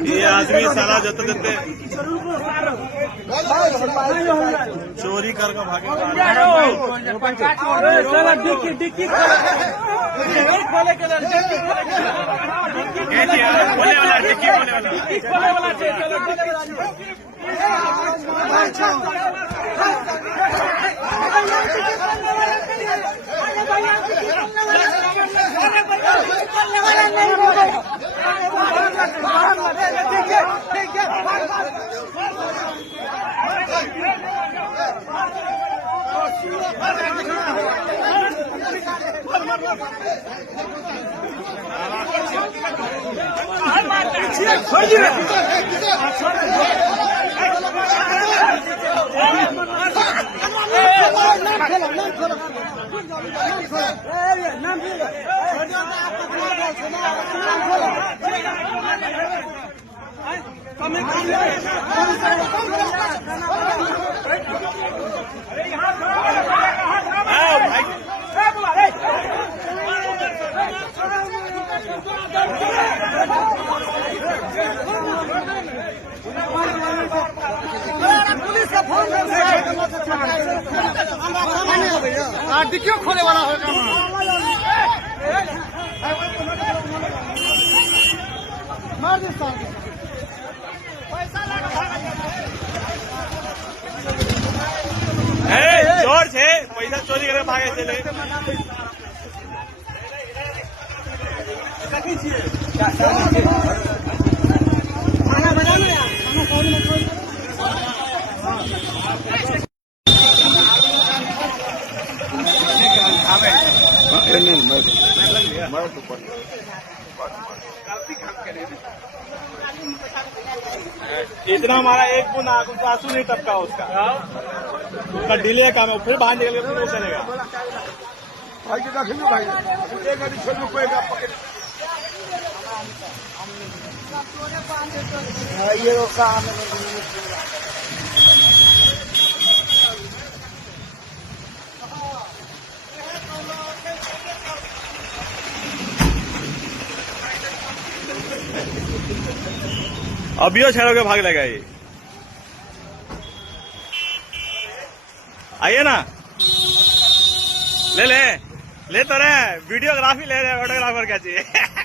ये आदमी साला जत देते चोरी कर भागे क्यों खोले वाला होगा मार दे चोर छे पैसा चोरी करे भागे चले इतना हमारा एक बूंद आंसू नहीं टपका उसका डिले काम है फिर बाहर निकल के फिर वो करेगा भाई के रख लो भाई एक गाड़ी छोड़ लो कोई का पकड़ ये काम अभियो छेड़ो के भाग लगा ये आइए ना ले तो रहे वीडियोग्राफी ले रहे फोटोग्राफर क्या चाहिए